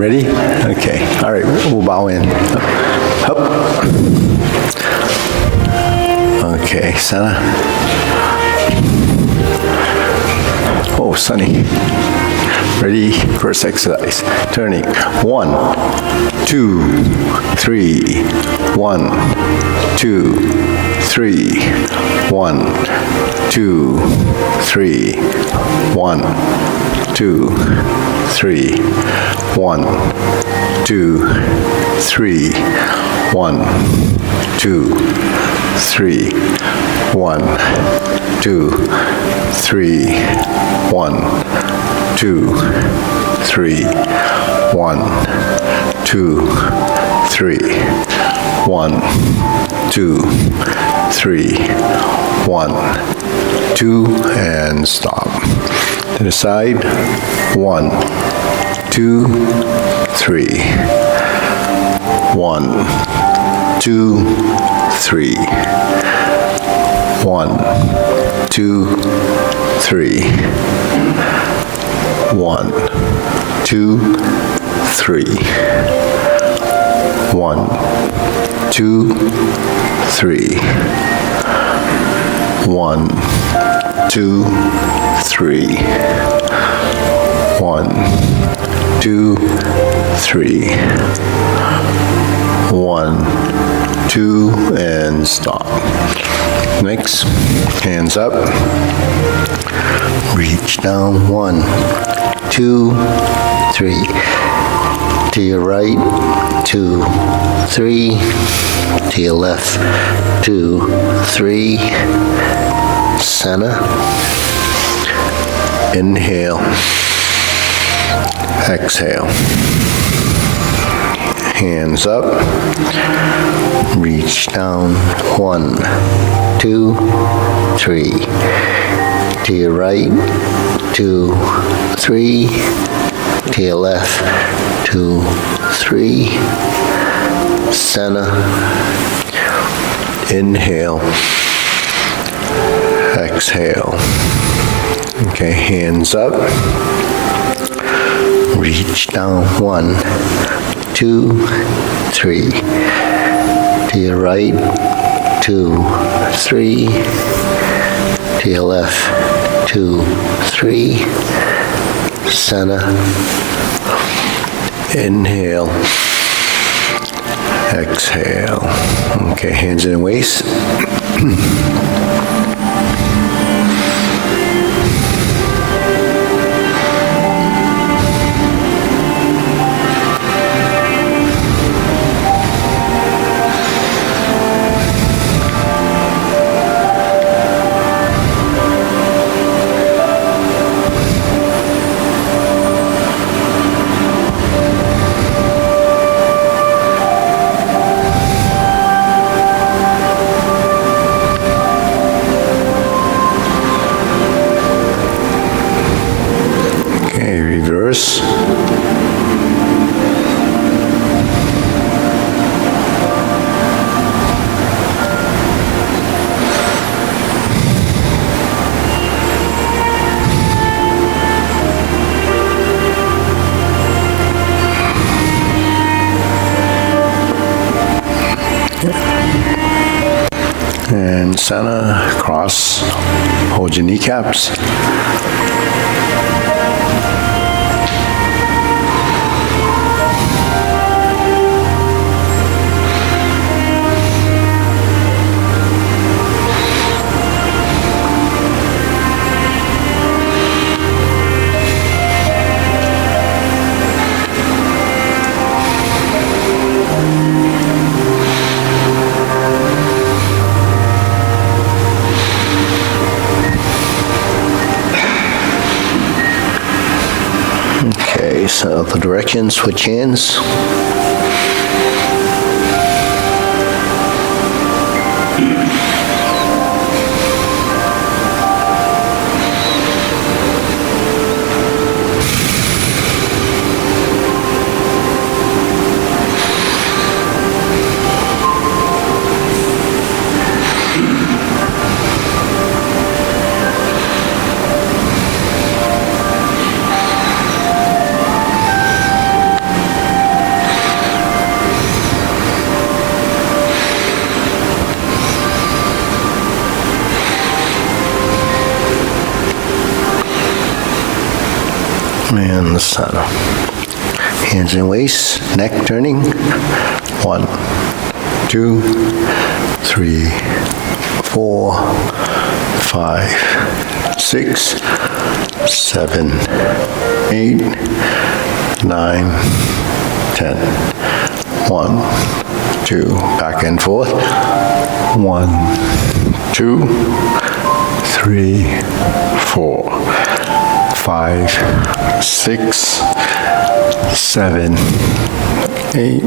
Ready? Okay. All right, we'll bow in. Up. Okay, center. Oh, sunny. Ready? First exercise. Turning. 1, 2, 3. 1, 2, 3. 1, 2, 3. 1, 2, 3. 1, 2, 3. 1, 2, 3. 1, 2, 3. 1, 2, 3. 1, 2, 3. 1, 2, 3. 1, 2, and stop. To the side. 1, 2, 3. 1, 2, 3. 1, 2, 3. 1, 2, 3. 1, 2, 3. 1, 2, 3. 1, 2, 3. 1, 2, and stop. Next, hands up. Reach down. 1, 2, 3. To your right. 2, 3. To your left. 2, 3. Center. Inhale. Exhale. Hands up. Reach down. 1, 2, 3. To your right. 2, 3. To your left. 2, 3. Center. Inhale. Exhale. Okay, hands up. Reach down. 1, 2, 3. To your right. 2, 3. To your left. 2, 3. Center. Inhale. Exhale. Okay, hands in the waist. Reverse. And center, cross, hold your kneecaps. Okay, so the direction, switch hands. And the center. Hands in waist, neck turning. 1, 2, 3, 4, 5, 6, 7, 8, 9, 10. 1, 2, back and forth. 1, 2, 3, 4, 5, 6, 7, 8,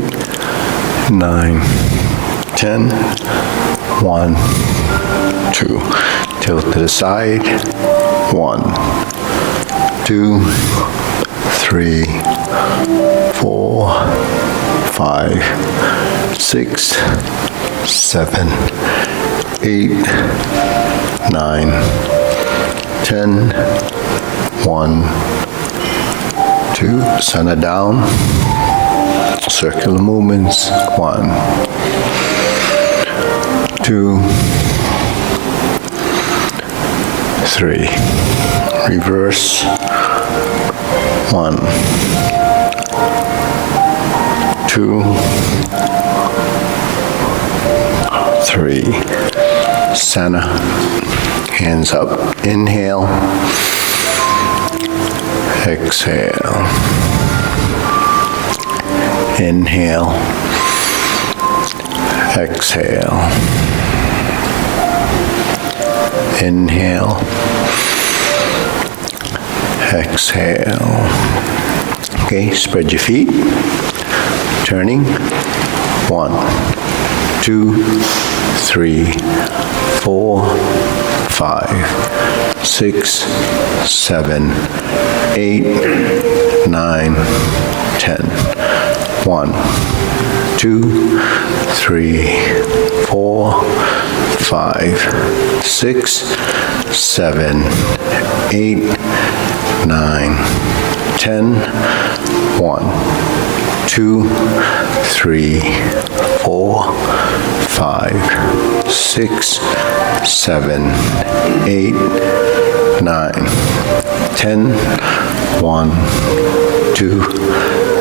9, 10. 1, 2. Tilt to the side. 1, 2, 3, 4, 5, 6, 7, 8, 9, 10. 1, 2. Center down. Circular movements. 1, 2, 3. Reverse. 1, 2, 3. Center. Hands up. Inhale. Exhale. Inhale. Exhale. Inhale. Exhale. Okay, spread your feet. Turning. 1, 2, 3, 4, 5, 6, 7, 8, 9, 10. 1, 2, 3, 4, 5, 6, 7, 8, 9, 10. 1, 2, 3, 4, 5, 6, 7, 8, 9, 10. 1, 2,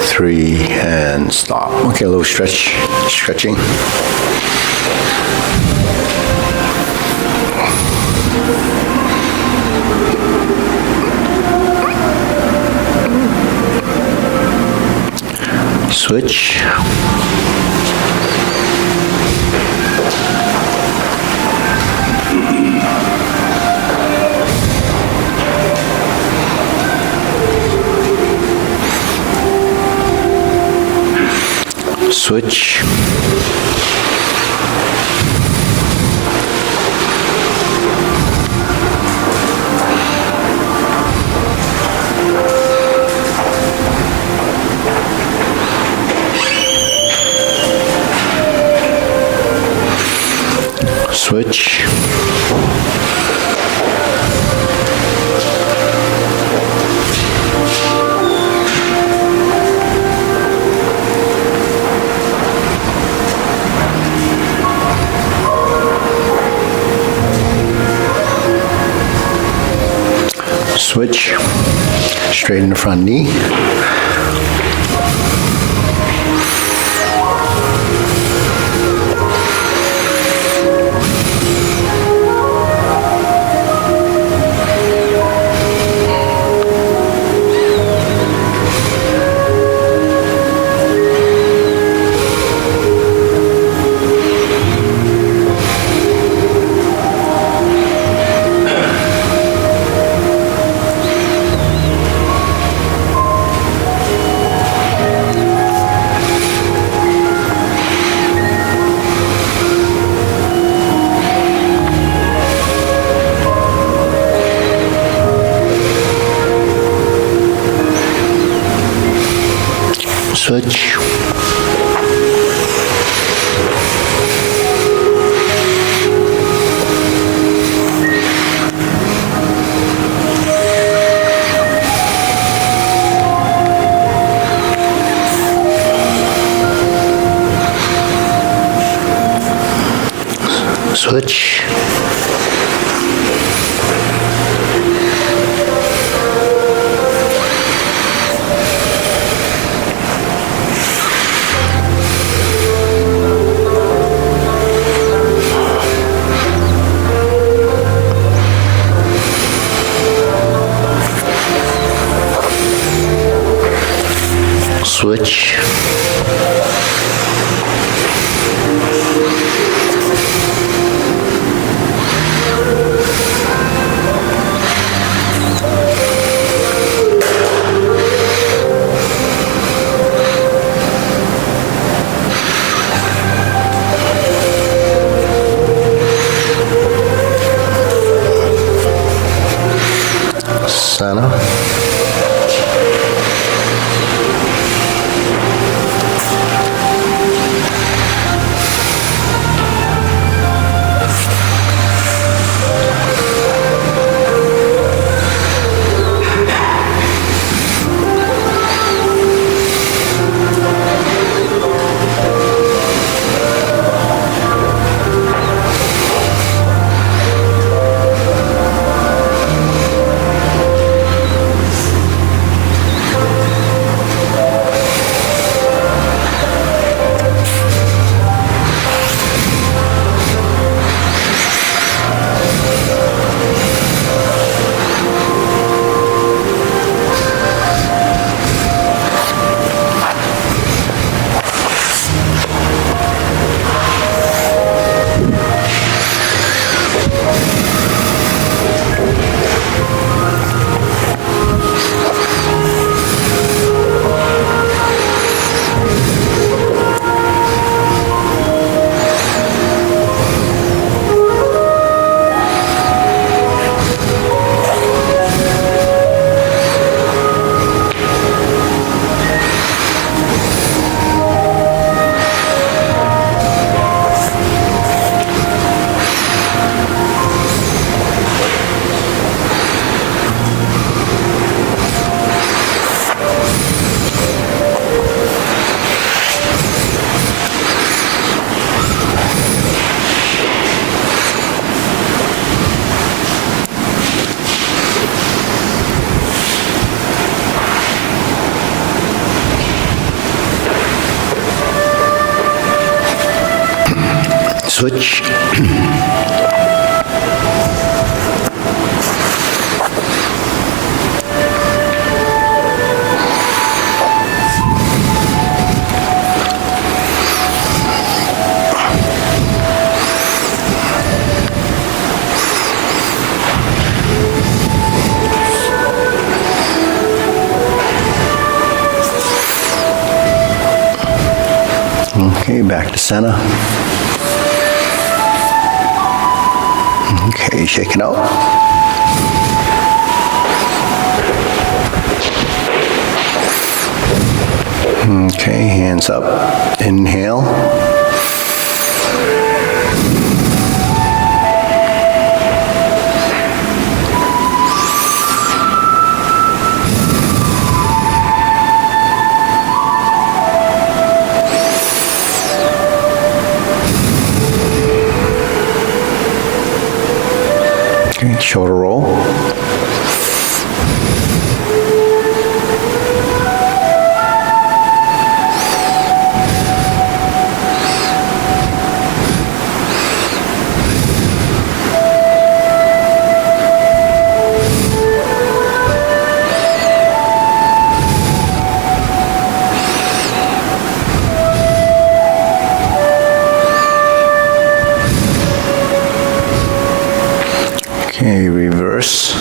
3, and stop. Okay, a little stretching. Switch. Switch. Switch. Switch. Straighten the front knee. Switch. Switch. Switch. Sana. Switch. Okay, back to center. Okay, shake it out. Okay, hands up. Inhale. Okay, shoulder roll. Okay, reverse.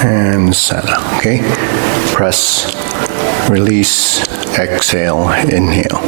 And center, okay? Press, release, exhale, inhale.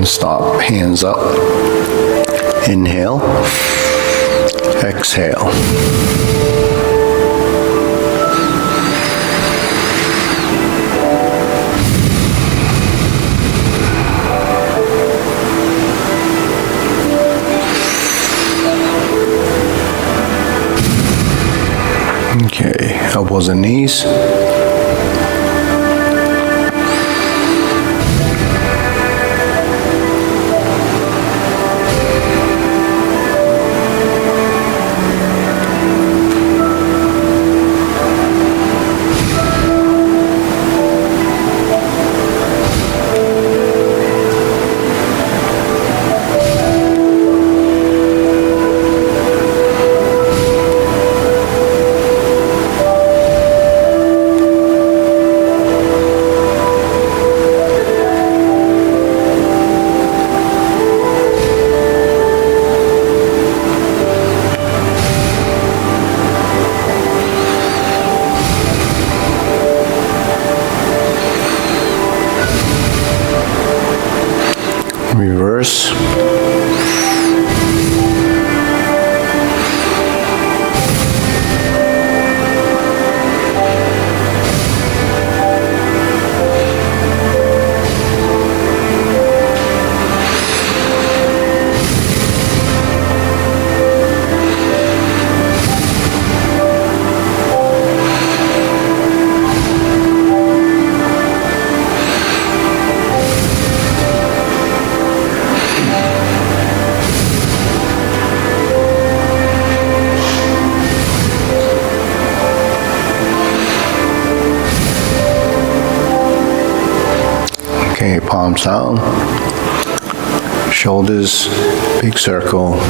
And stop, hands up. Inhale, exhale. Okay, elbows and knees. Reverse. Okay, palms down, shoulders, big circle.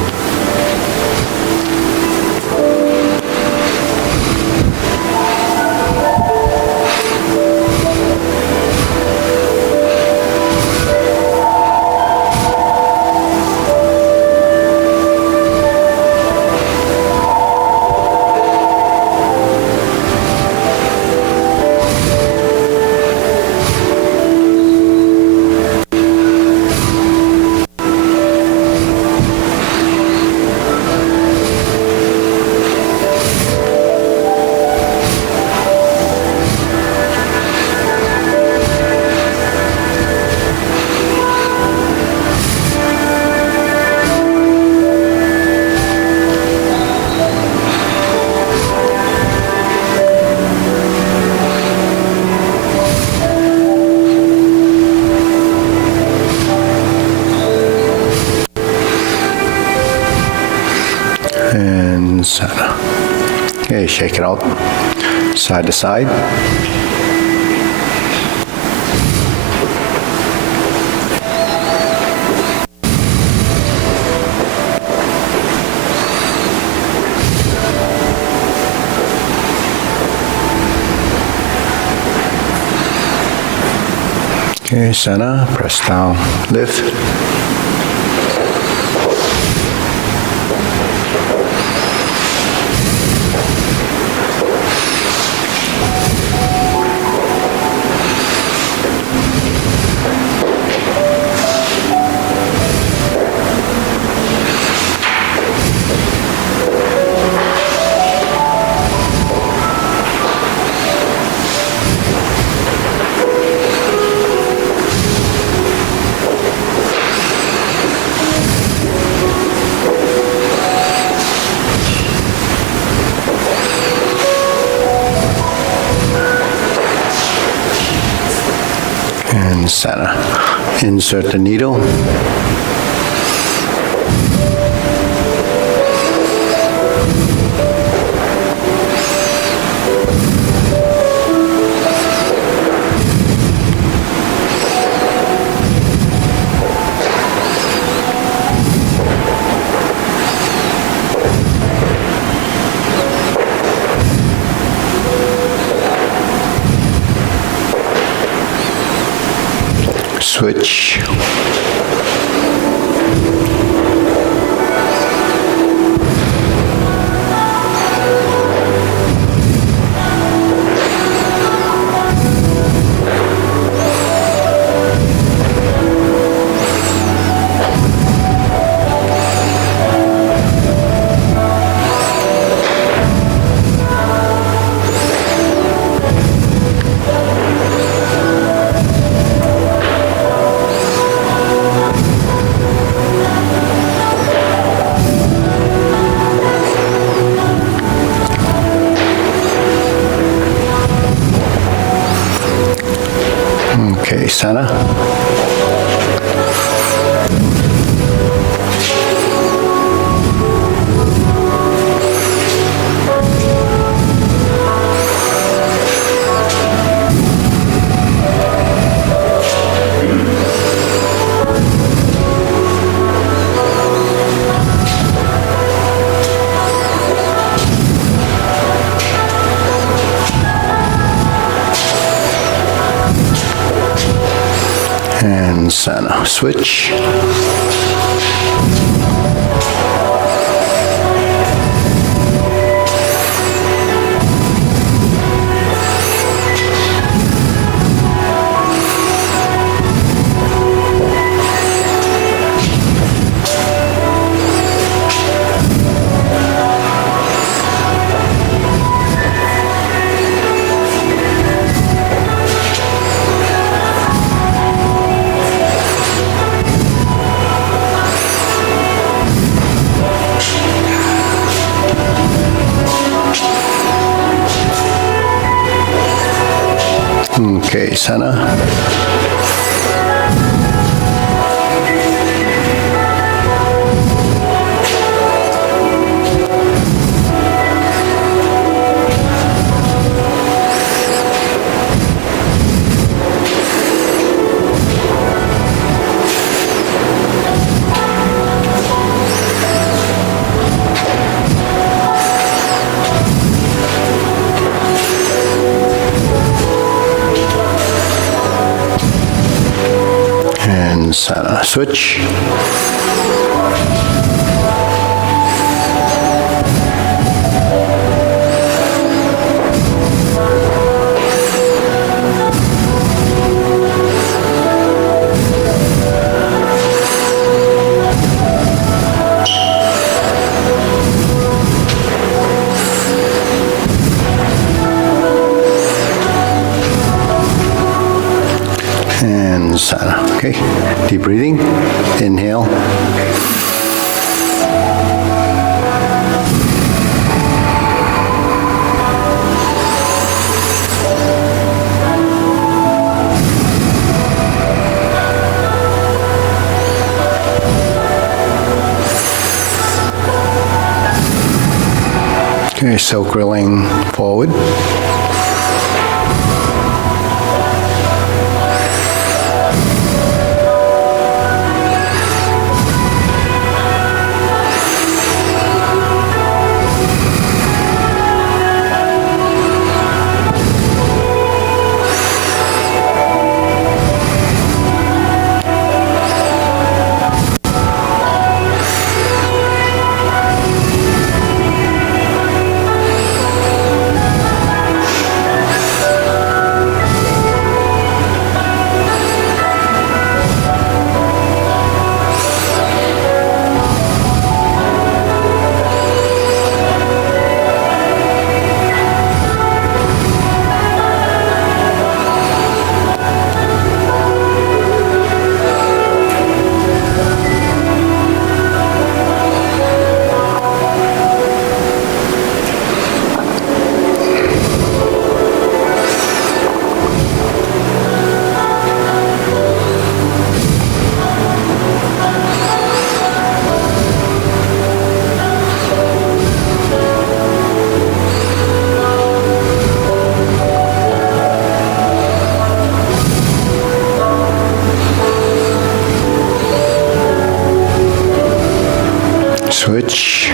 And center. Okay, shake it out, side to side. Okay, center, press down, lift. And center. Insert the needle. Switch. center. And center. Switch. Okay, center. And center. Switch. And center. Okay, deep breathing. Inhale. Okay, so grilling forward. Switch.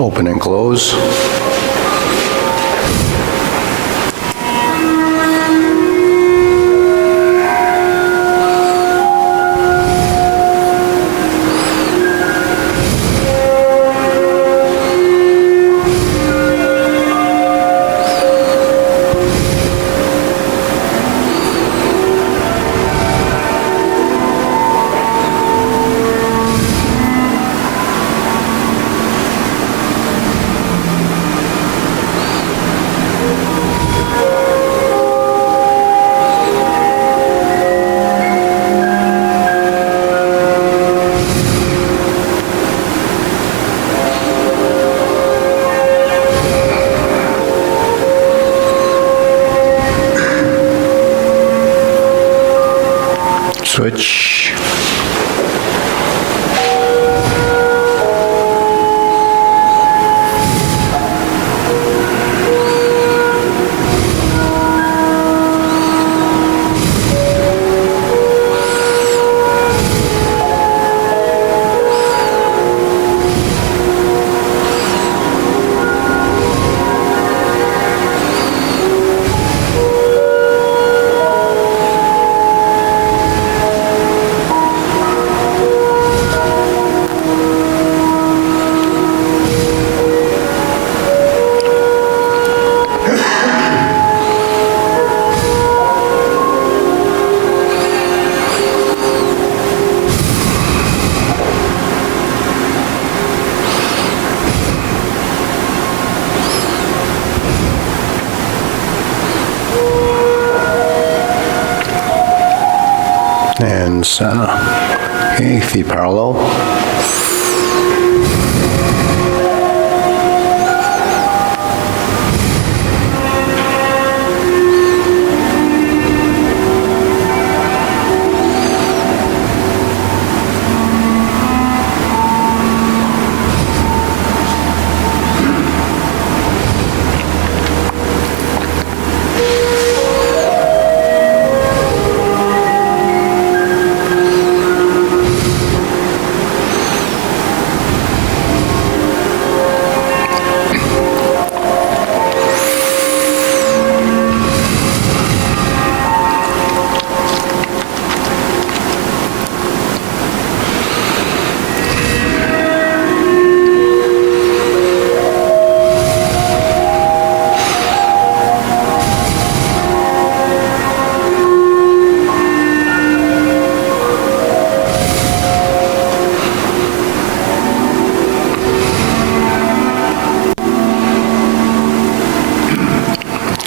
open and close. Switch. And center. Okay, feet parallel.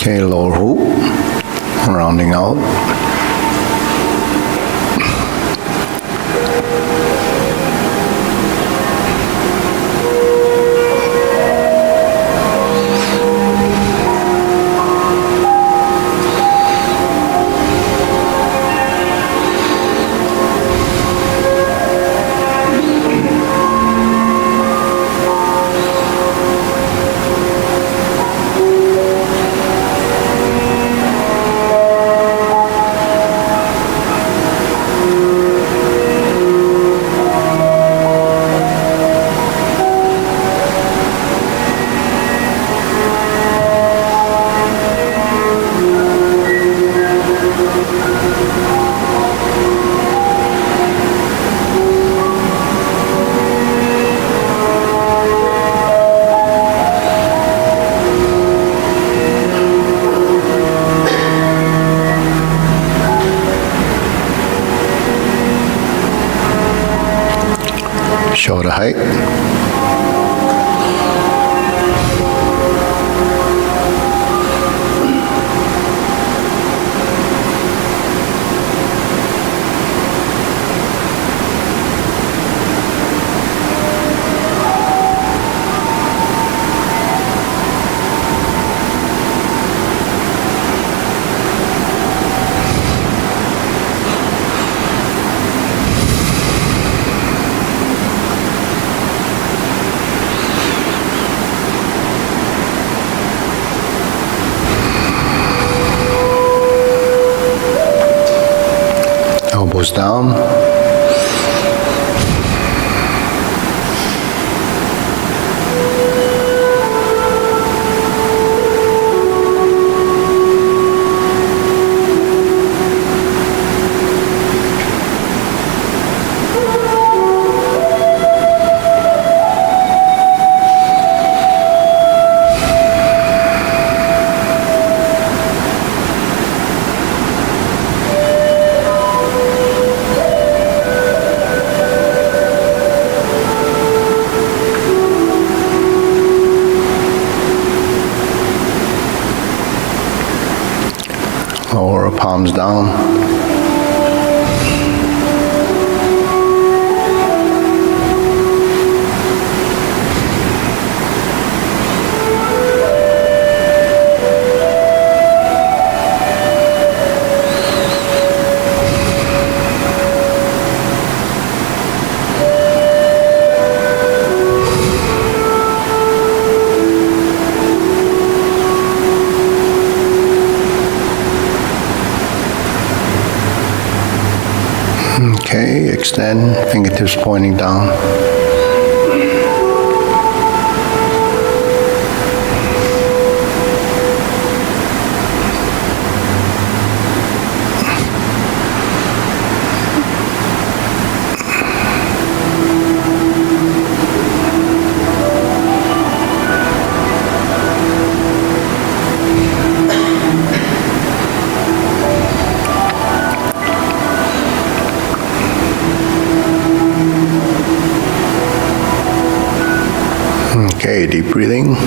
Okay, lower hoop, rounding out. Shoulder height. Elbows down. Lower palms down. Okay, extend, fingertips pointing down. Okay, deep breathing.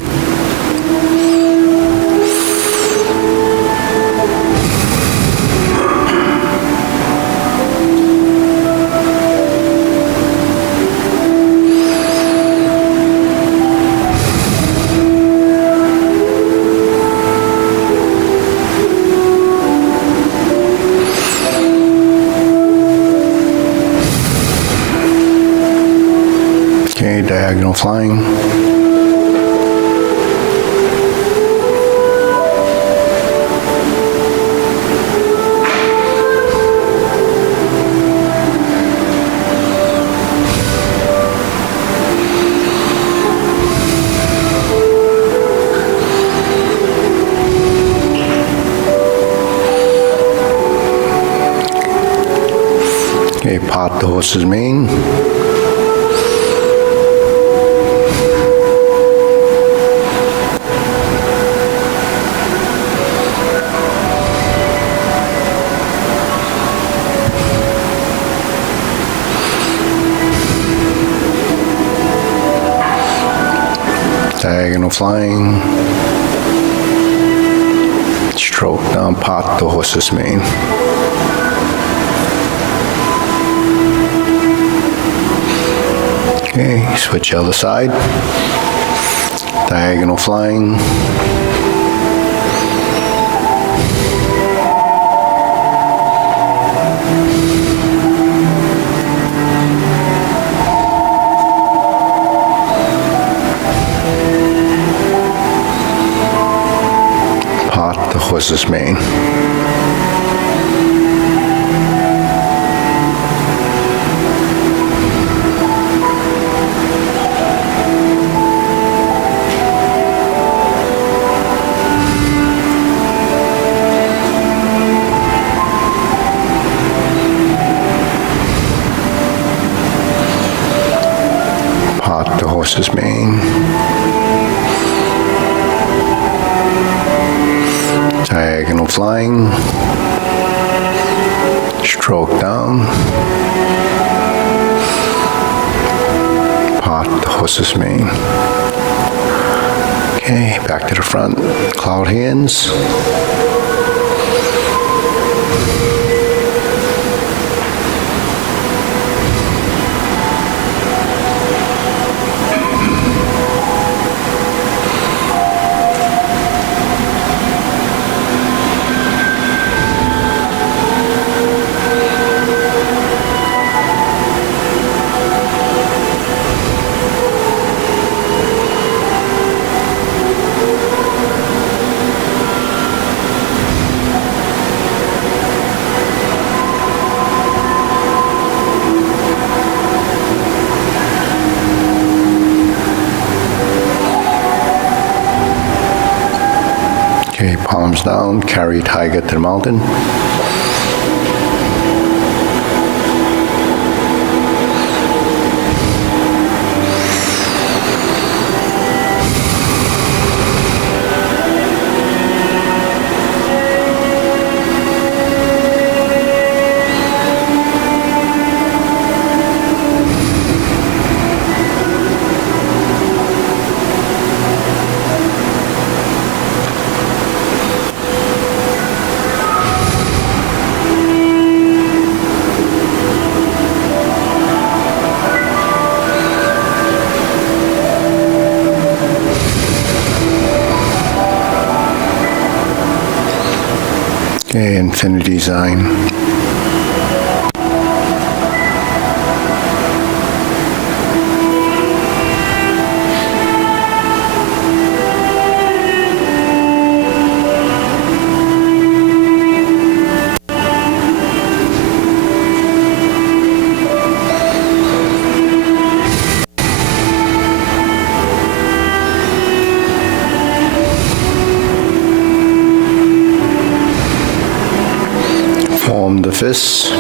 Okay, diagonal flying. Okay, part the horse's mane. Diagonal flying. Stroke down, part the horse's mane. Okay, switch other side. Diagonal flying. Part the horse's mane. Part the horse's mane. Diagonal flying. Stroke down. Part the horse's mane. Okay, back to the front. Cloud hands. Okay, palms down, carry tiger to the mountain. Okay, infinity sign. Form the fists.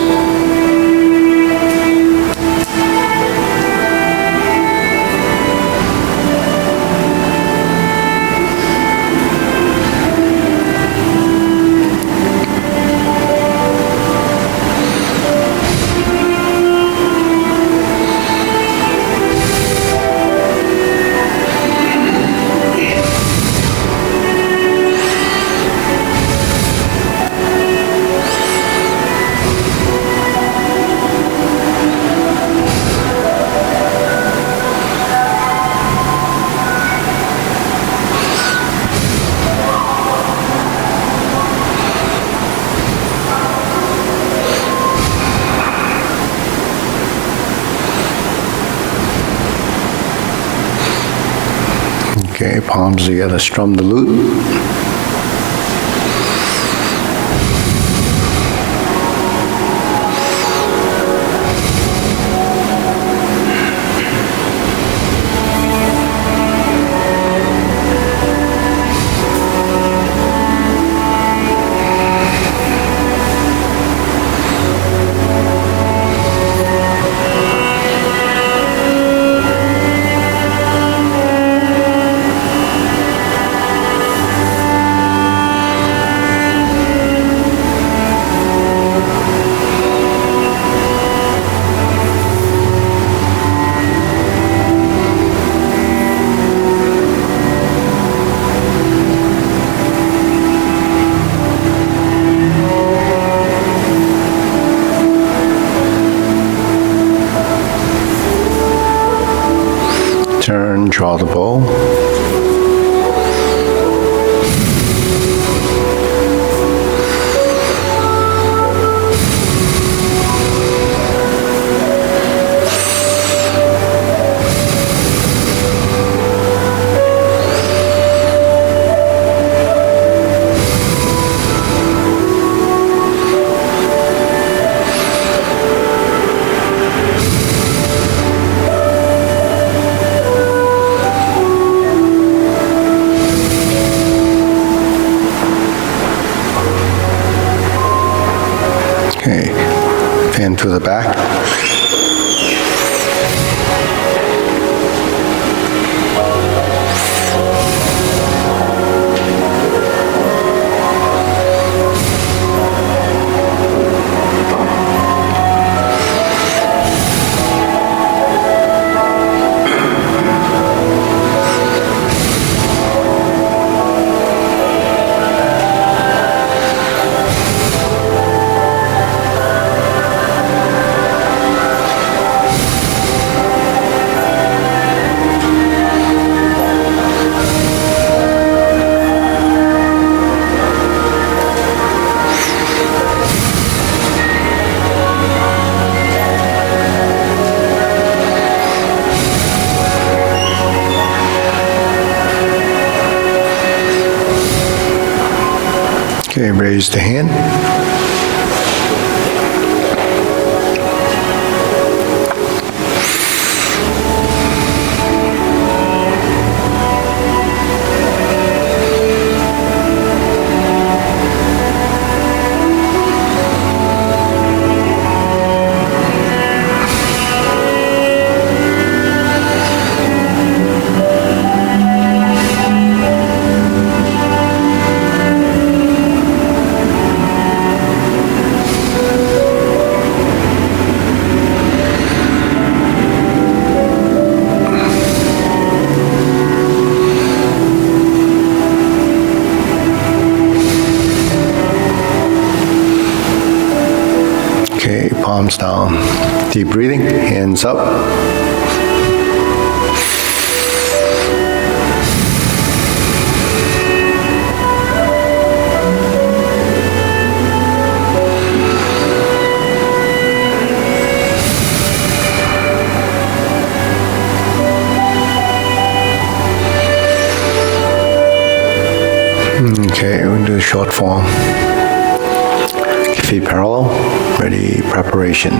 Okay, palms together, strum the lute. Turn, draw the bow. Okay, fan to the back. Okay, raise the hand. Okay, palms down. Deep breathing, hands up. Okay, we'll do a short form. Feet parallel, ready, preparation.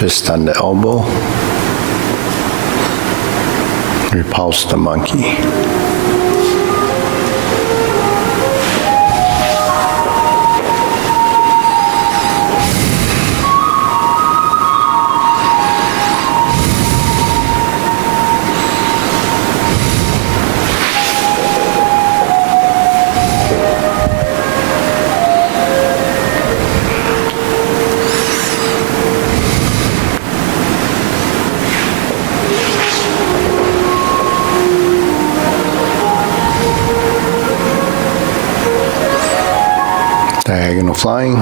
Fist on the elbow. Repulse the monkey. Diagonal flying.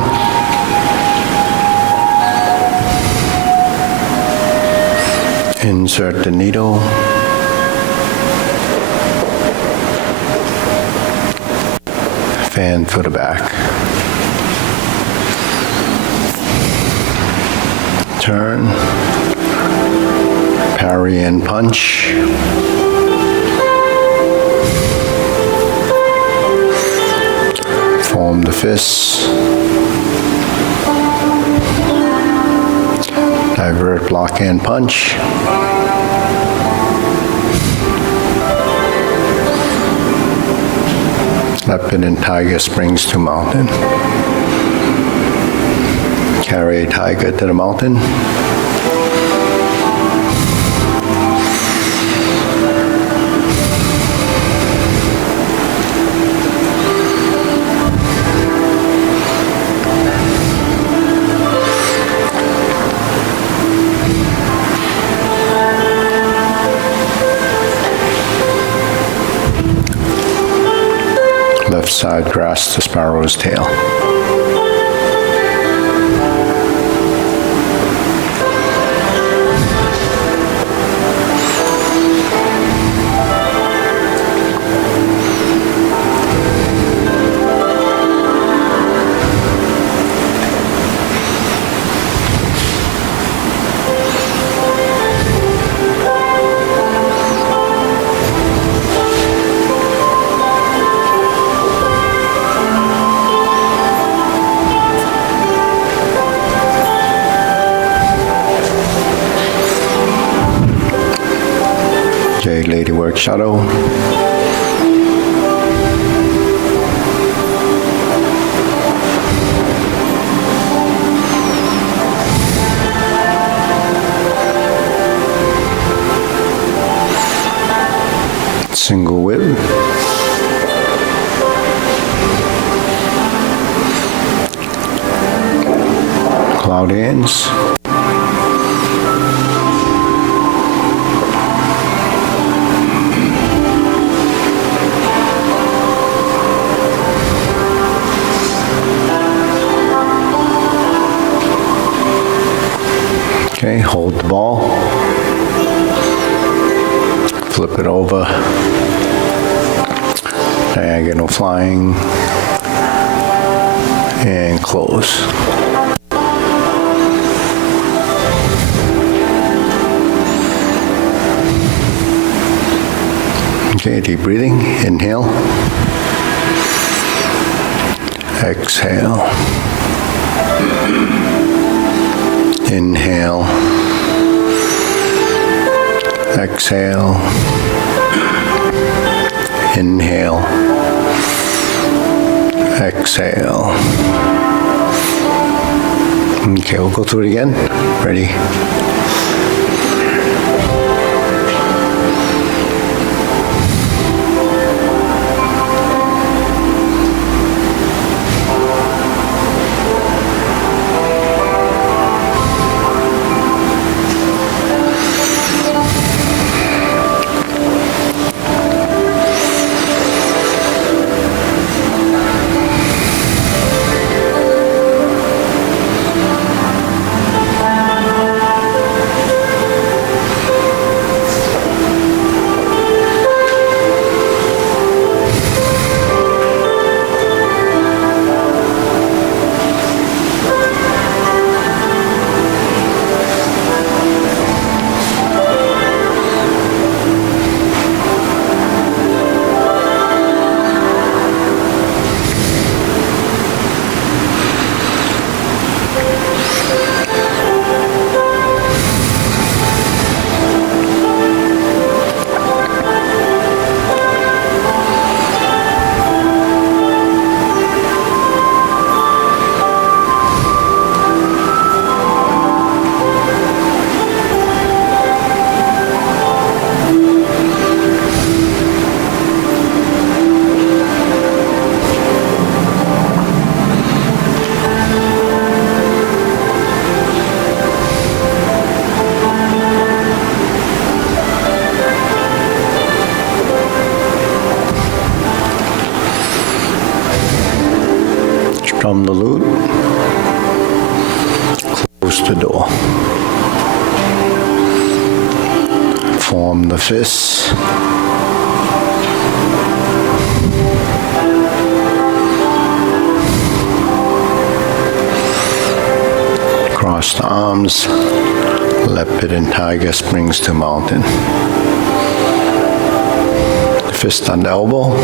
Insert the needle. Fan through the back. Turn. Parry and punch. Form the fists. Divert, block, and punch. Leopard and tiger springs to mountain. Carry a tiger to the mountain. Left side grasps the sparrow's tail. Lady work shadow. out hands. Okay, hold the ball. Flip it over. Diagonal flying. And close. Okay, deep breathing. Inhale. Exhale. Inhale. Exhale. Inhale. Exhale. Okay, we'll go through it again. Ready? Strum the lute. Close the door. Form the fists. Cross the arms. Leopard and tiger springs to mountain. Fist on the elbow.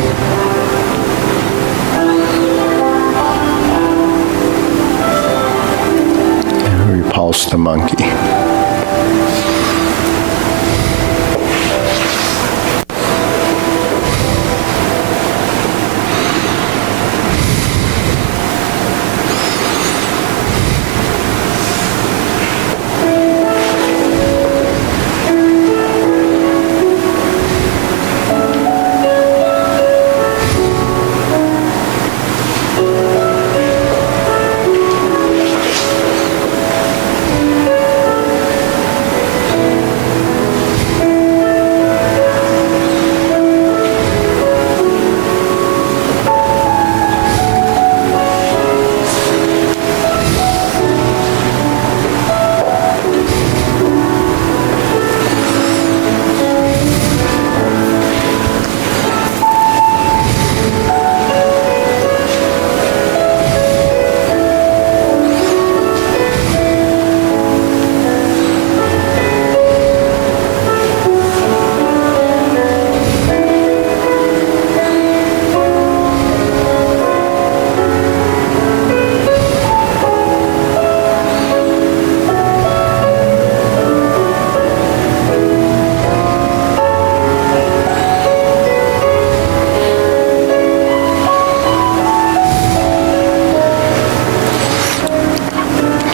Repulse the monkey.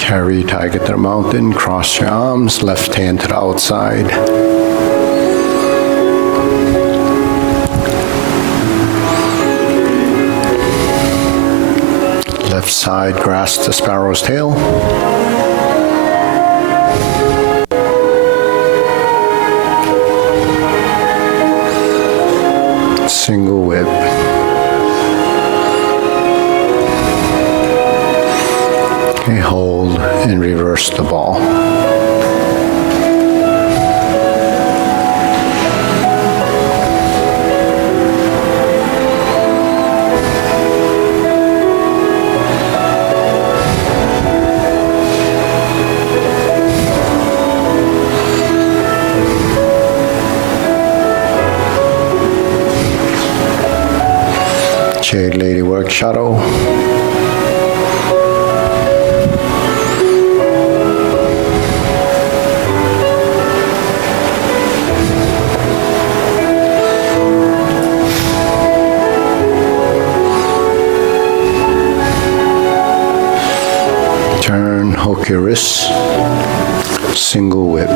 Carry tiger to the mountain, cross your arms, left hand to the outside. Left side, grasp the sparrow's tail. single whip. Okay, hold and reverse the ball. Jade Lady Work Shuttle. Turn, hook your wrists, single whip.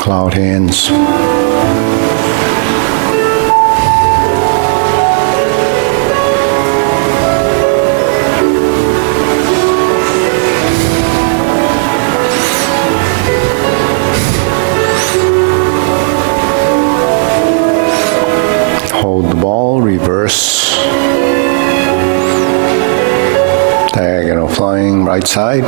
Cloud hands. Hold the ball, reverse. Diagonal flying, right side.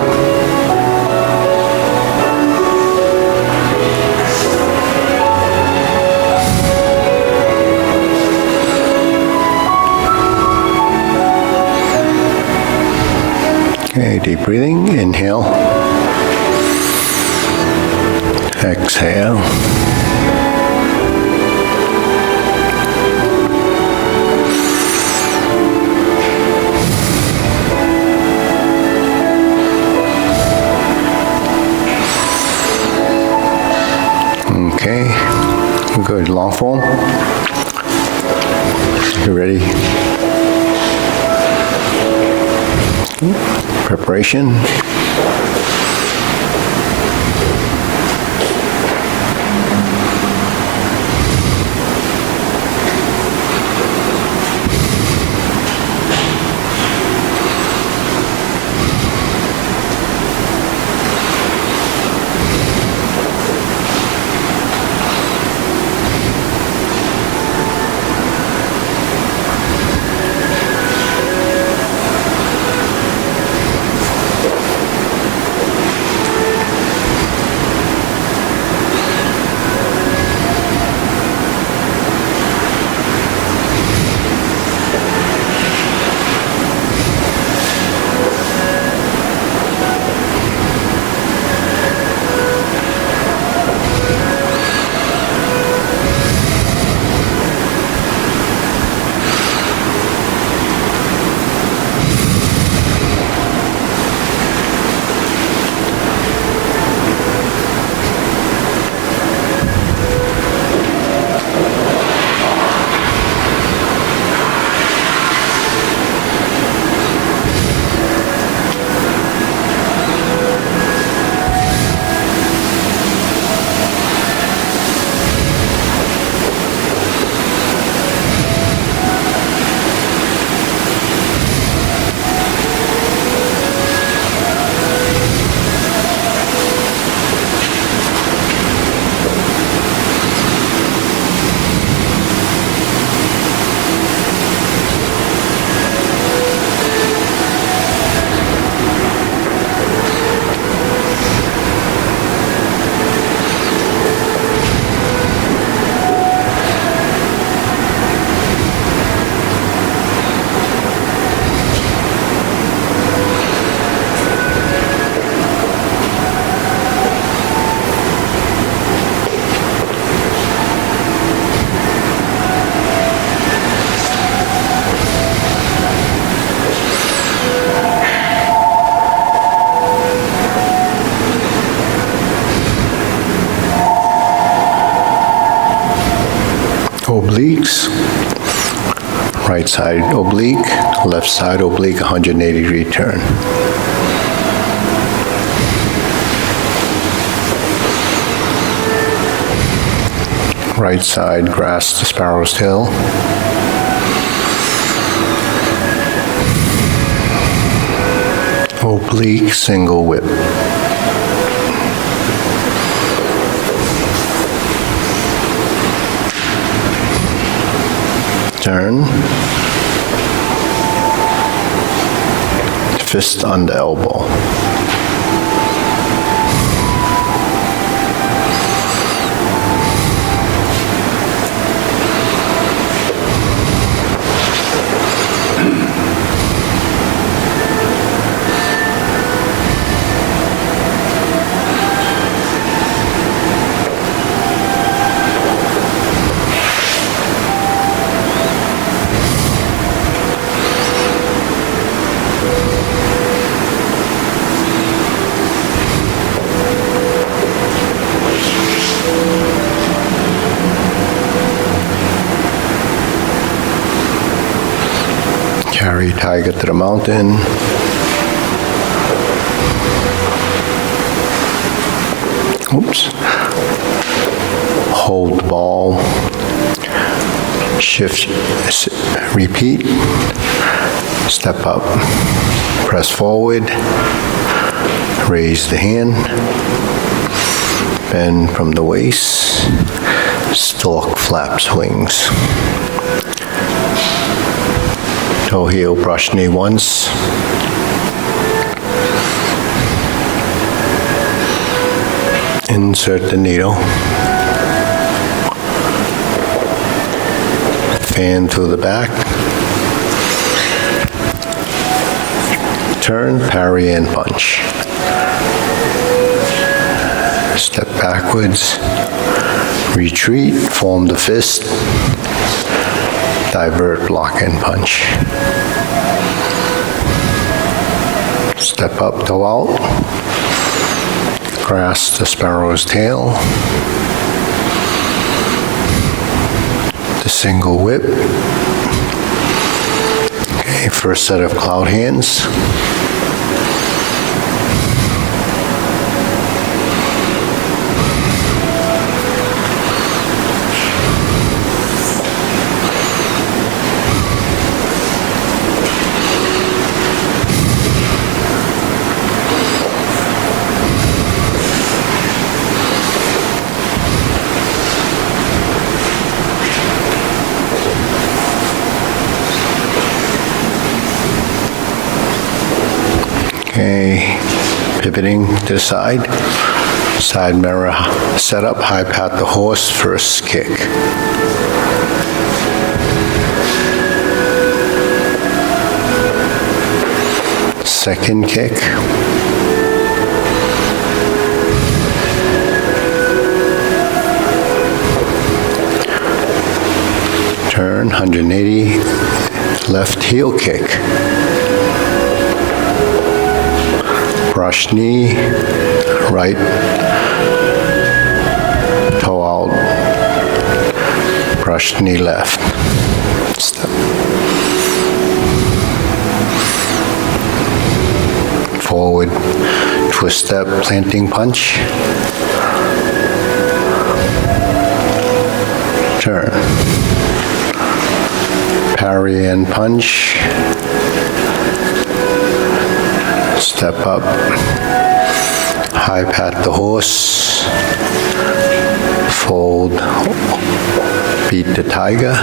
Okay, deep breathing, inhale. Exhale. Okay, good. Long form. You ready? Preparation. Obliques. Right side oblique, left side oblique, 180-degree turn. Right side grasp the sparrow's tail. Oblique single whip. Turn. Fist under elbow. Carry tiger to the mountain. Oops. Hold the ball. Shift, repeat. Step up. Press forward. Raise the hand. Bend from the waist. Stork flaps wings. Toe heel, brush knee once. Insert the needle. Fan through the back. Turn, parry, and punch. Step backwards. Retreat, form the fist. Divert, block, and punch. Step up, toe out. Grasp the sparrow's tail. The single whip. Okay, first set of cloud hands. Okay, pivoting to the side. Side mirror setup, high pat the horse, first kick. Second kick. Turn, 180, left heel kick. Brush knee, right toe out, brush knee left. Step. Forward, twist step, planting punch. Turn. Parry and punch. Step up, high pat the horse, fold, beat the tiger.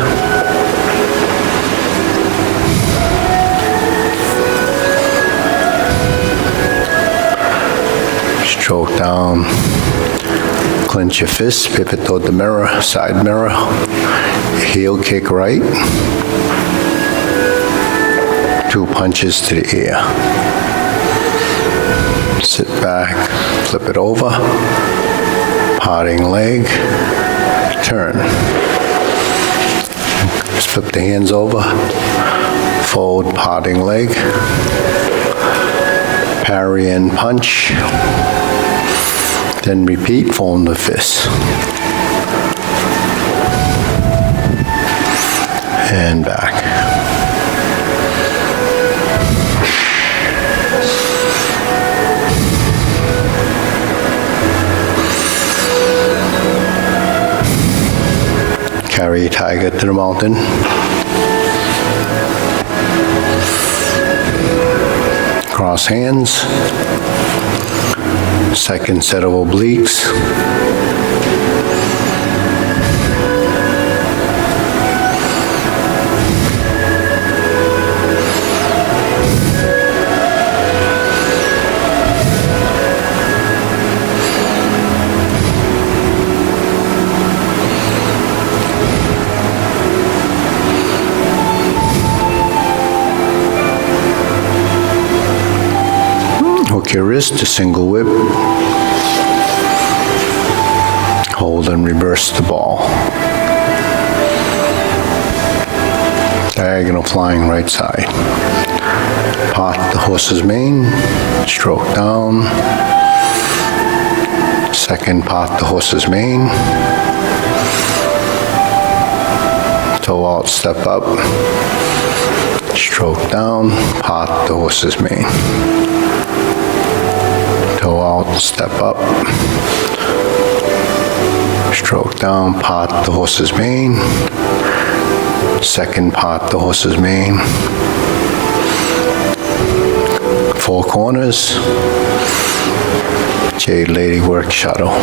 Stroke down, clench your fist, pivot toward the mirror, side mirror, heel kick right, 2 punches to the ear. Sit back, flip it over, parting leg, turn. Just flip the hands over, fold, parting leg, parry and punch, then repeat, form the fist. And back. Carry tiger to the mountain. Cross hands. Second set of obliques. Hook your wrist to single whip. Hold and reverse the ball. Diagonal flying right side. Pot the horse's mane, stroke down. Second, pot the horse's mane. Toe out, step up. Stroke down, pot the horse's mane. Toe out, step up. Stroke down, pot the horse's mane. Second, pot the horse's mane. Four corners. Jade Lady work shuttle.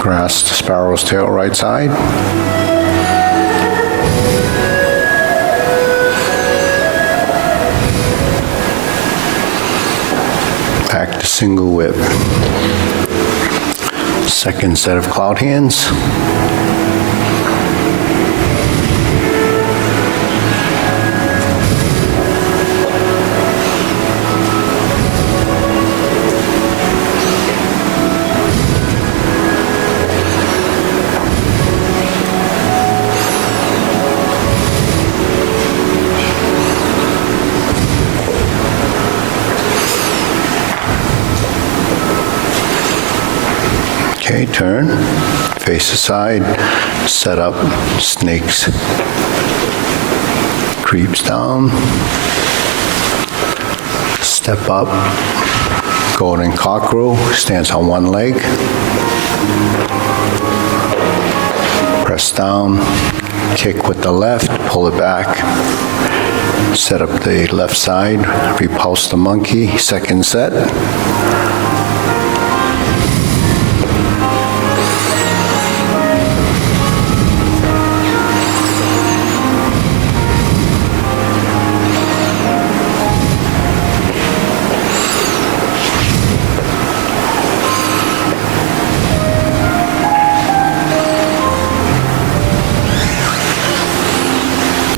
Grasp the sparrow's tail right side. Back to single whip. Second set of cloud hands. Okay, turn, face aside, set up, snakes, creeps down, step up, golden cockerel, stands on one leg, press down, kick with the left, pull it back, set up the left side, repulse the monkey, second set.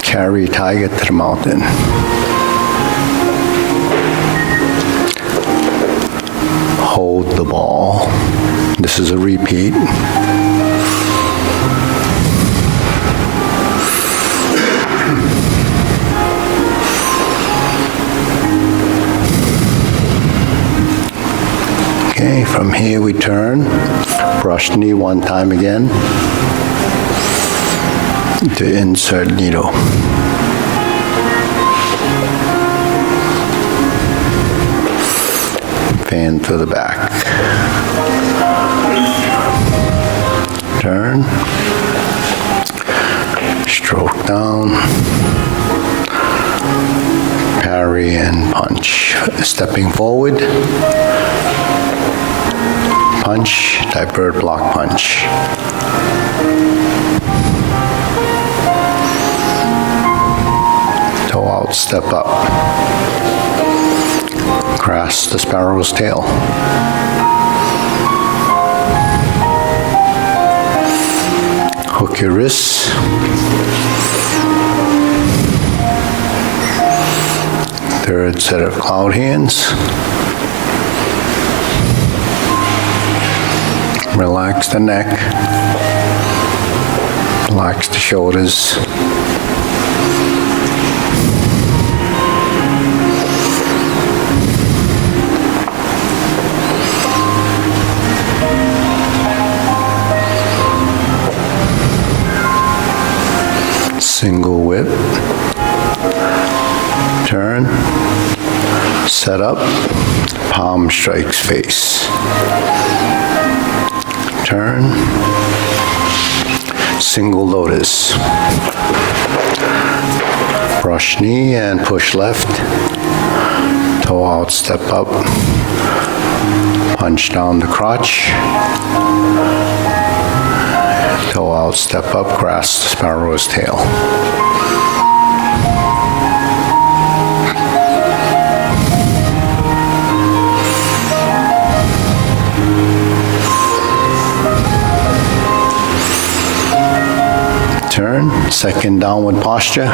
Carry tiger to the mountain. Hold the ball. This is a repeat. Okay, from here we turn. Brush knee one time again. To insert needle. Fan to the back. Turn. Stroke down. Parry and punch. Stepping forward. Punch, divert block punch. Toe out, step up. Grasp the sparrow's tail. Hook your wrists. Third set of cloud hands. Relax the neck. Relax the shoulders. Single whip. Turn. Set up, palm strikes face. Turn, single lotus. Brush knee and push left. Toe out, step up. Punch down the crotch. Toe out, step up, grasp the sparrow's tail. Turn, second downward posture.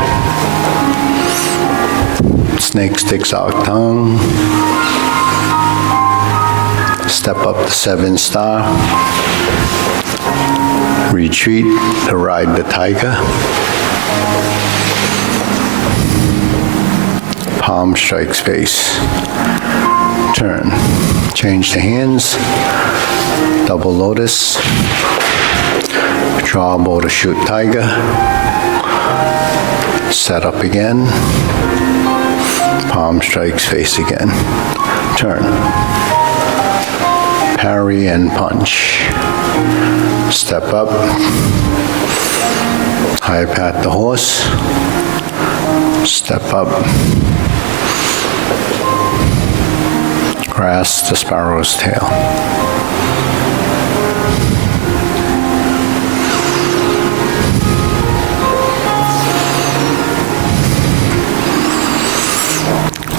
Snake sticks out tongue. Step up the 7-star. Retreat to ride the tiger. Palm strikes face. Turn. Change the hands. Double lotus. Draw bow to shoot tiger. Set up again. Palm strikes face again. Turn. Parry and punch. Step up. High pat the horse. Step up. Grasp the sparrow's tail.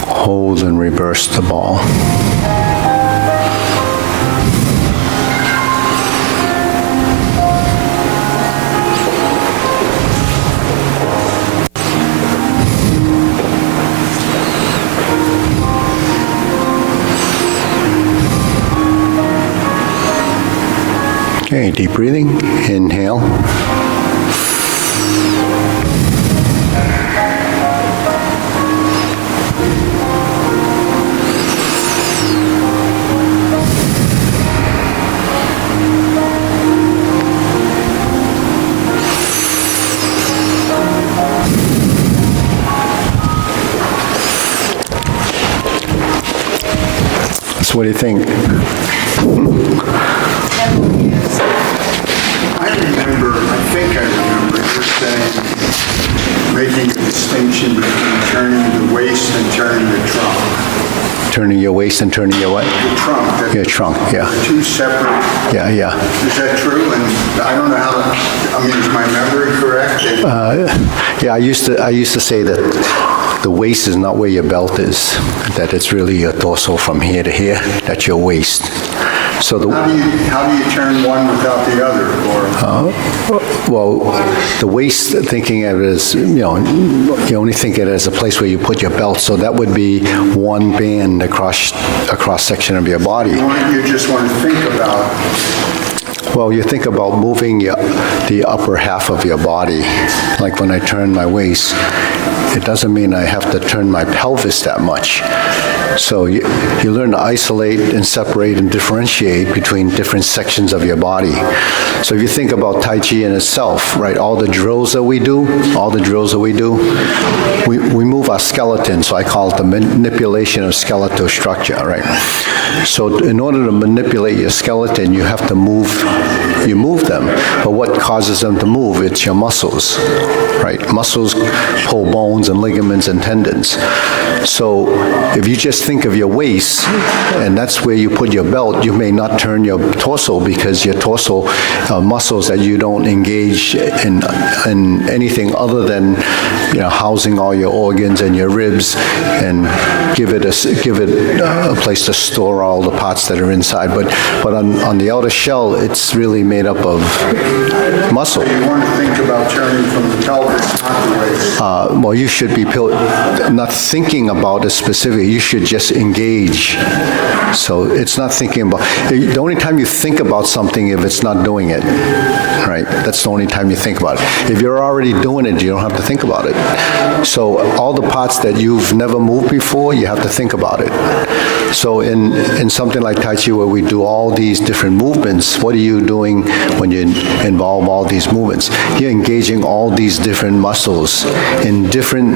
Hold and reverse the ball. Okay, deep breathing. Inhale. So what do you think? I remember you saying, making a distinction between turning the waist and turning the trunk. Turning your waist and turning your what? The trunk. Your trunk, yeah. Two separate. Yeah. Is that true? And I don't know how, is my memory correct? Yeah, I used to say that the waist is not where your belt is, that it's really your torso from here to here, that's your waist. So how do you turn one without the other? Well, the waist, thinking of it as, you only think of it as a place where you put your belt, so that would be one band across section of your body. You just want to think about. Well, you think about moving the upper half of your body. Like when I turn my waist, it doesn't mean I have to turn my pelvis that much. So you learn to isolate and separate and differentiate between different sections of your body. So if you think about Tai Chi in itself, right, all the drills that we do, we move our skeleton, so I call it the manipulation of skeletal structure, right? So in order to manipulate your skeleton, you have to move them. But what causes them to move? It's your muscles, right? Muscles pull bones and ligaments and tendons. So if you just think of your waist, and that's where you put your belt, you may not turn your torso because your torso muscles that you don't engage in anything other than, housing all your organs and your ribs, and give it a place to store all the parts that are inside. But on the outer shell, it's really made up of muscle. So you want to think about turning from the pelvis, not the waist. Well, you should be not thinking about it specifically. You should just engage. So it's not thinking about. The only time you think about something if it's not doing it, right? That's the only time you think about it. If you're already doing it, you don't have to think about it. So all the parts that you've never moved before, you have to think about it. So in something like Tai Chi, where we do all these different movements, what are you doing when you involve all these movements? You're engaging all these different muscles in different,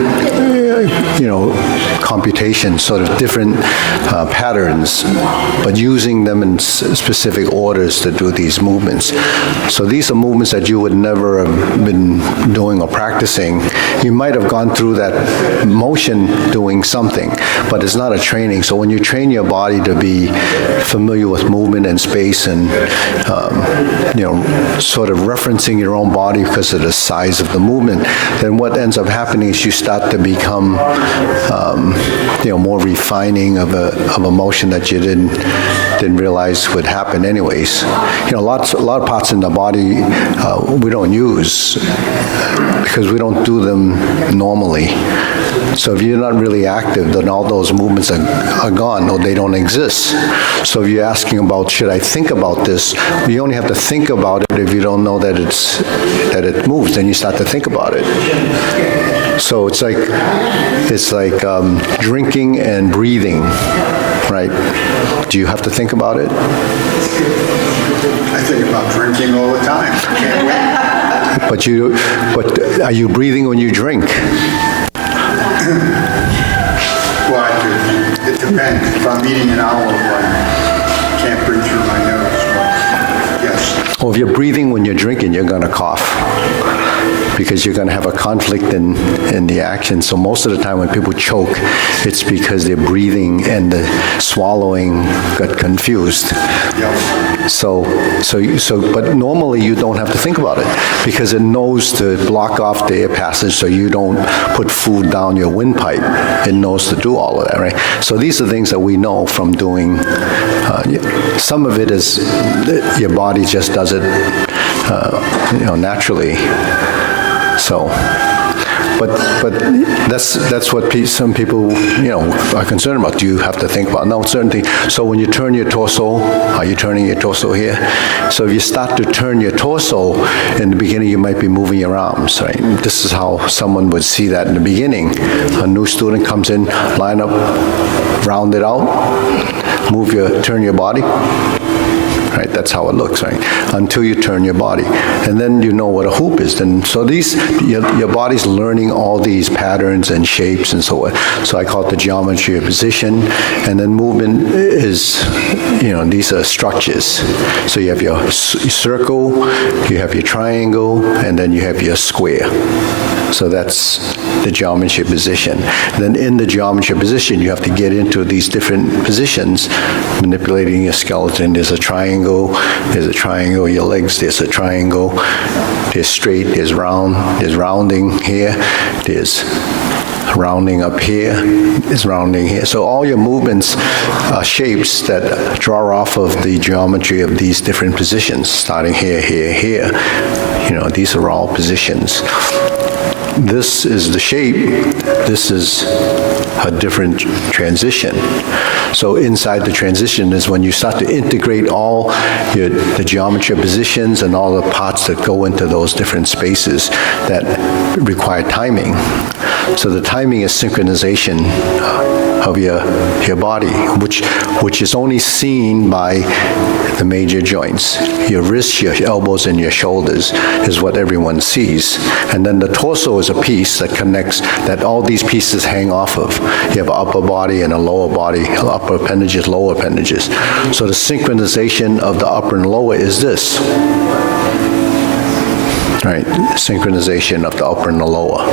computation, sort of different patterns, but using them in specific orders to do these movements. So these are movements that you would never have been doing or practicing. You might have gone through that motion doing something, but it's not a training. So when you train your body to be familiar with movement and space and, sort of referencing your own body because of the size of the movement, then what ends up happening is you start to become, more refining of a motion that you didn't realize would happen anyways. A lot of parts in the body we don't use because we don't do them normally. So if you're not really active, then all those movements are gone or they don't exist. So if you're asking about, should I think about this, you only have to think about it if you don't know that it moves, then you start to think about it. So it's like drinking and breathing, right? Do you have to think about it? I think about drinking all the time. I can't wait. But are you breathing when you drink? Well, it depends. If I'm eating an olive, I can't breathe through my nose, but yes. Well, if you're breathing when you're drinking, you're going to cough because you're going to have a conflict in the action. So most of the time when people choke, it's because their breathing and the swallowing got confused. Yep. But normally you don't have to think about it because it knows to block off the air passage so you don't put food down your windpipe. It knows to do all of that, right? So these are things that we know from doing. Some of it is your body just does it, naturally. So, but that's what some people, are concerned about. Do you have to think about? No, certain things. So when you turn your torso, are you turning your torso here? So if you start to turn your torso, in the beginning you might be moving your arms, right? This is how someone would see that in the beginning. A new student comes in, line up, round it out, turn your body. Right, that's how it looks, right? Until you turn your body, and then you know what a hoop is. Then so your body's learning all these patterns and shapes and so on. So I call it the geometry of position, and then movement is, these are structures. So you have your circle, you have your triangle, and then you have your square. So that's the geometry position. Then in the geometry position, you have to get into these different positions, manipulating your skeleton. There's a triangle, your legs, there's a triangle, there's straight, there's round, there's rounding here, there's rounding up here, there's rounding here. So all your movements are shapes that draw off of the geometry of these different positions, starting here, here, here. These are all positions. This is the shape, this is a different transition. So inside the transition is when you start to integrate all the geometry of positions and all the parts that go into those different spaces that require timing. So the timing is synchronization of your body, which is only seen by the major joints. Your wrists, your elbows, and your shoulders is what everyone sees. And then the torso is a piece that connects, that all these pieces hang off of. You have an upper body and a lower body, upper appendages, lower appendages. So the synchronization of the upper and lower is this. Right, synchronization of the upper and the lower.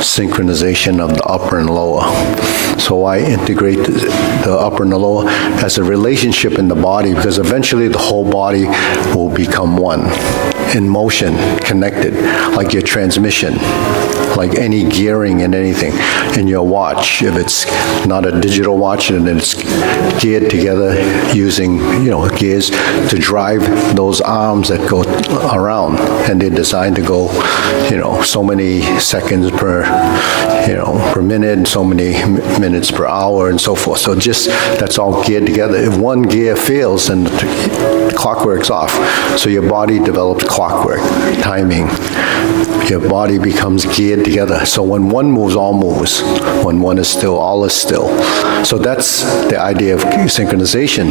Synchronization of the upper and lower. So I integrate the upper and the lower as a relationship in the body, because eventually the whole body will become one, in motion, connected, like your transmission, like any gearing in anything. In your watch, if it's not a digital watch and it's geared together using, gears to drive those arms that go around, and they're designed to go, so many seconds per minute, and so many minutes per hour, and so forth. So just, that's all geared together. If one gear fails, then the clockwork's off. So your body develops clockwork, timing. Your body becomes geared together. So when one moves, all moves. When one is still, all is still. So that's the idea of synchronization.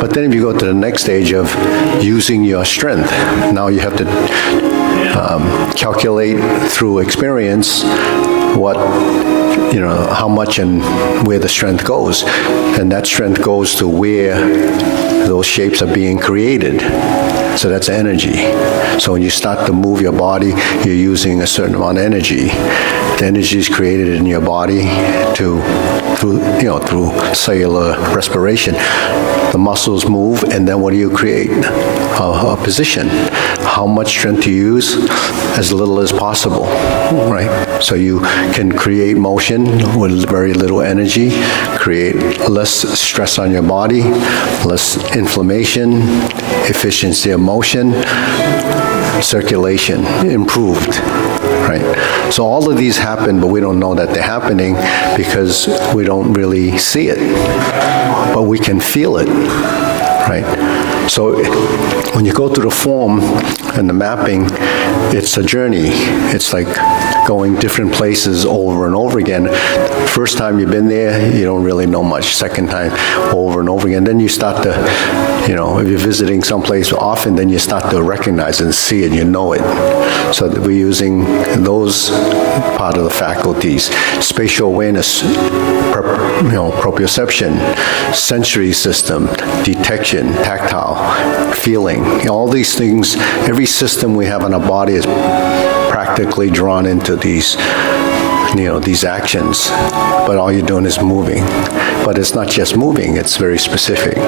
But then if you go to the next stage of using your strength, now you have to calculate through experience how much and where the strength goes. And that strength goes to where those shapes are being created. So that's energy. So when you start to move your body, you're using a certain amount of energy. The energy is created in your body through cellular respiration. The muscles move, and then what do you create? A position. How much strength to use? As little as possible, right? So you can create motion with very little energy, create less stress on your body, less inflammation, efficiency of motion, circulation improved, right? So all of these happen, but we don't know that they're happening because we don't really see it, but we can feel it, right? So when you go through the form and the mapping, it's a journey. It's like going different places over and over again. First time you've been there, you don't really know much. Second time, over and over again. Then you start to, if you're visiting someplace often, then you start to recognize and see it, you know it. So that we're using those part of the faculties. Spatial awareness, proprioception, sensory system, detection, tactile, feeling. All these things, every system we have in our body is practically drawn into these actions, but all you're doing is moving. But it's not just moving, it's very specific.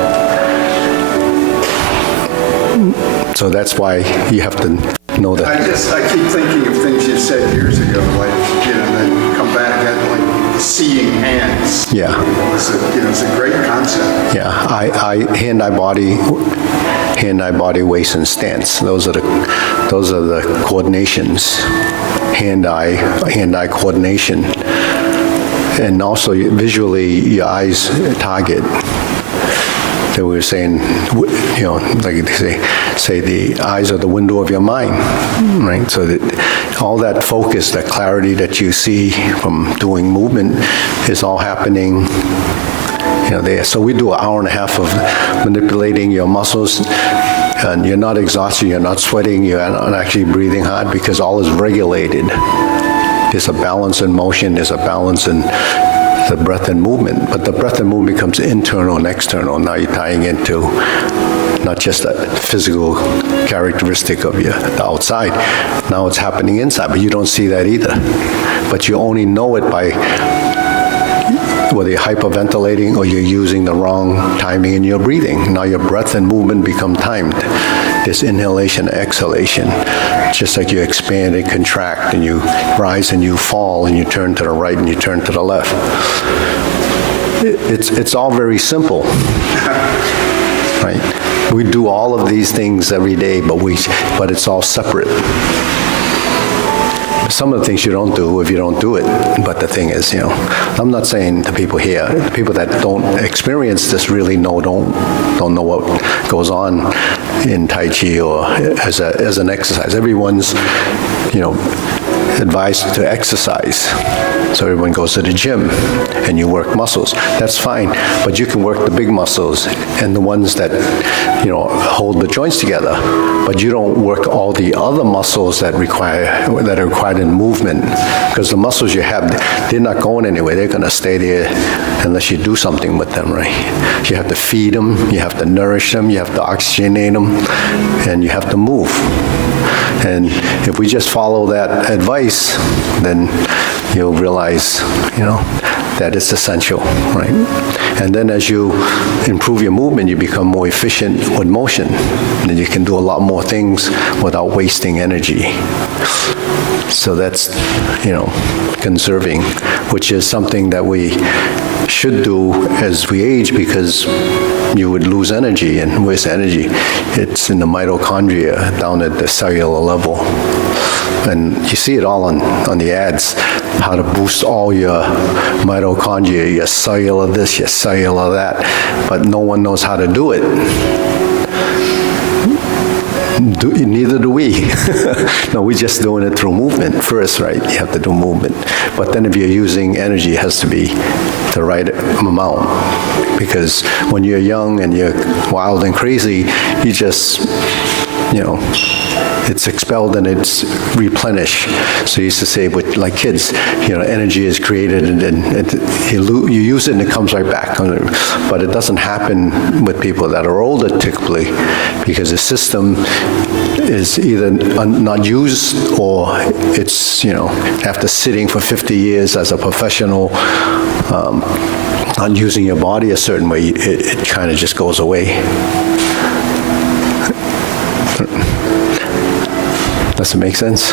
So that's why you have to know that. I keep thinking of things you said years ago, like, that come back at like seeing hands. Yeah. It's a great concept. Yeah, hand-eye body, waist, and stance. Those are the coordinations. Hand-eye coordination, and also visually your eyes target. That we were saying, like they say the eyes are the window of your mind, right? So that all that focus, that clarity that you see from doing movement is all happening there. So we do an hour and a half of manipulating your muscles, and you're not exhausted, you're not sweating, you're not actually breathing hard because all is regulated. There's a balance in motion, there's a balance in the breath and movement, but the breath and movement becomes internal and external. Now you're tying into not just a physical characteristic of the outside. Now it's happening inside, but you don't see that either. But you only know it by whether you're hyperventilating or you're using the wrong timing in your breathing. Now your breath and movement become timed. There's inhalation and exhalation. Just like you expand and contract and you rise and you fall and you turn to the right and you turn to the left. It's all very simple, right? We do all of these things every day, but it's all separate. Some of the things you don't do if you don't do it, but the thing is, I'm not saying to people here, the people that don't experience this really don't know what goes on in Tai Chi or as an exercise. Everyone's, advised to exercise. So everyone goes to the gym and you work muscles. That's fine, but you can work the big muscles and the ones that, hold the joints together, but you don't work all the other muscles that are required in movement, because the muscles you have, they're not going anywhere. They're going to stay there unless you do something with them, right? You have to feed them, you have to nourish them, you have to oxygenate them, and you have to move. And if we just follow that advice, then you'll realize, that it's essential, right? And then as you improve your movement, you become more efficient with motion. And you can do a lot more things without wasting energy. So that's, conserving, which is something that we should do as we age, because you would lose energy, and where's energy? It's in the mitochondria down at the cellular level. And you see it all on the ads, how to boost all your mitochondria, your cellular this, your cellular that, but no one knows how to do it. Neither do we. No, we're just doing it through movement first, right? You have to do movement. But then if you're using energy, it has to be the right amount. Because when you're young and you're wild and crazy, you just it's expelled and it's replenished. So you used to say with like kids, energy is created and then you use it and it comes right back. But it doesn't happen with people that are older typically, because the system is either not used or it's, after sitting for 50 years as a professional, not using your body a certain way, it kind of just goes away. Does it make sense?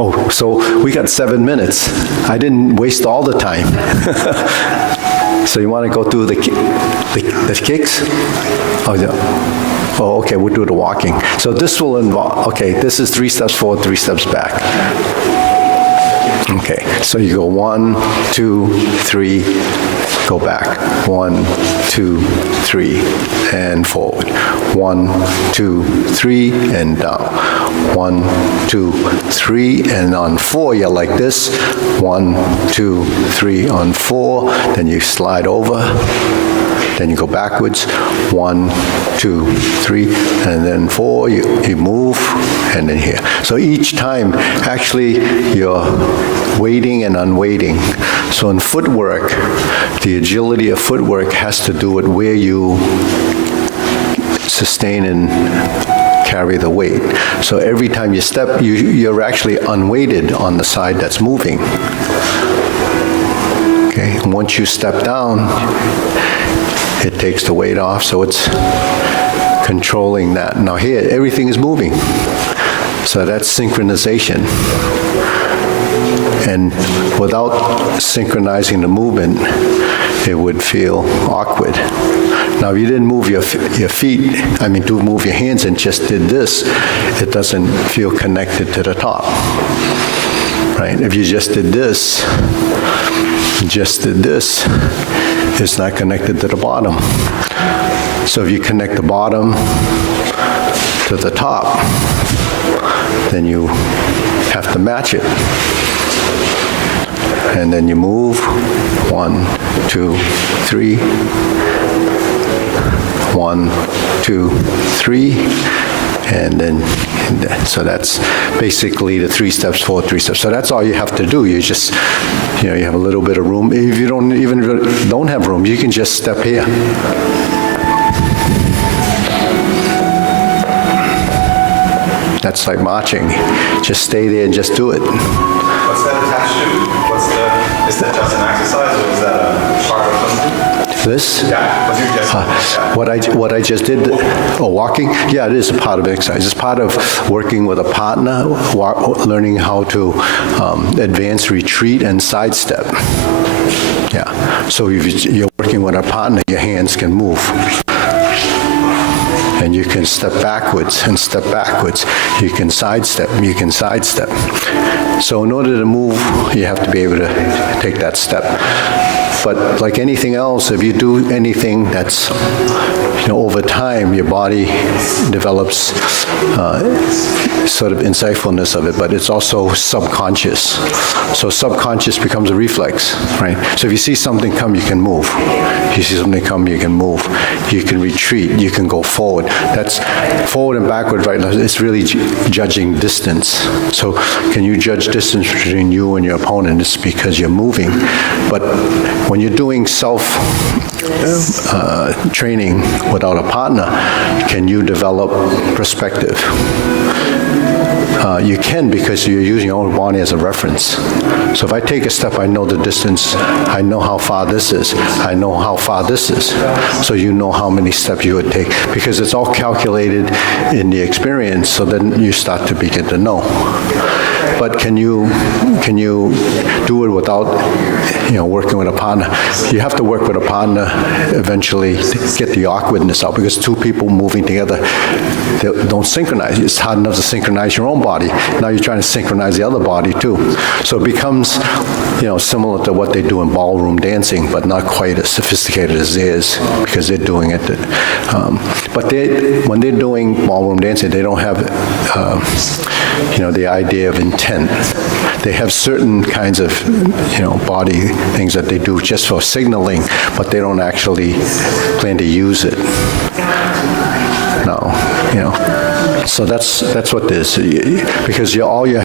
Oh, so we got 7 minutes. I didn't waste all the time. So you want to go through the kicks? Oh, yeah. Oh, okay, we'll do the walking. So this will involve, okay, this is 3 steps forward, 3 steps back. Okay, so you go 1, 2, 3, go back. 1, 2, 3, and forward. 1, 2, 3, and down. 1, 2, 3, and on 4, you're like this. 1, 2, 3 on 4, then you slide over. Then you go backwards, 1, 2, 3, and then 4, you move, and then here. So each time, actually, you're weighting and unweighting. So in footwork, the agility of footwork has to do with where you sustain and carry the weight. So every time you step, you're actually unweighted on the side that's moving. Okay, and once you step down, it takes the weight off, so it's controlling that. Now here, everything is moving. So that's synchronization. And without synchronizing the movement, it would feel awkward. Now, if you didn't move your feet, to move your hands and just did this, it doesn't feel connected to the top, right? If you just did this, it's not connected to the bottom. So if you connect the bottom to the top, then you have to match it. And then you move, 1, 2, 3, 1, 2, 3, and then, so that's basically the 3 steps forward, 3 steps. So that's all you have to do. You just, you have a little bit of room. If you don't have room, you can just step here. That's like marching. Just stay there and just do it. What's that attached to? Is that just an exercise, or is that a part of something? This? Yeah, what you just What I just did, walking? Yeah, it is a part of exercise. It's part of working with a partner, learning how to advance, retreat, and sidestep. Yeah, so if you're working with a partner, your hands can move. And you can step backwards and step backwards. You can sidestep, So in order to move, you have to be able to take that step. But like anything else, if you do anything that's, over time, your body develops sort of insightfulness of it, but it's also subconscious. So subconscious becomes a reflex, right? So if you see something come, you can move. If you see something come, you can move. You can retreat, you can go forward. That's forward and backward, right? It's really judging distance. So can you judge distance between you and your opponent? It's because you're moving. But when you're doing training without a partner, can you develop perspective? You can, because you're using your own body as a reference. So if I take a step, I know the distance, I know how far this is, I know how far this is. So you know how many steps you would take, because it's all calculated in the experience, so then you start to begin to know. But can you do it without, working with a partner? You have to work with a partner eventually to get the awkwardness out, because two people moving together, they don't synchronize. It's hard enough to synchronize your own body. Now you're trying to synchronize the other body too. So it becomes, similar to what they do in ballroom dancing, but not quite as sophisticated as theirs, because they're doing it. But when they're doing ballroom dancing, they don't have, the idea of intent. They have certain kinds of, body things that they do just for signaling, but they don't actually plan to use it. No, So that's what this, because all you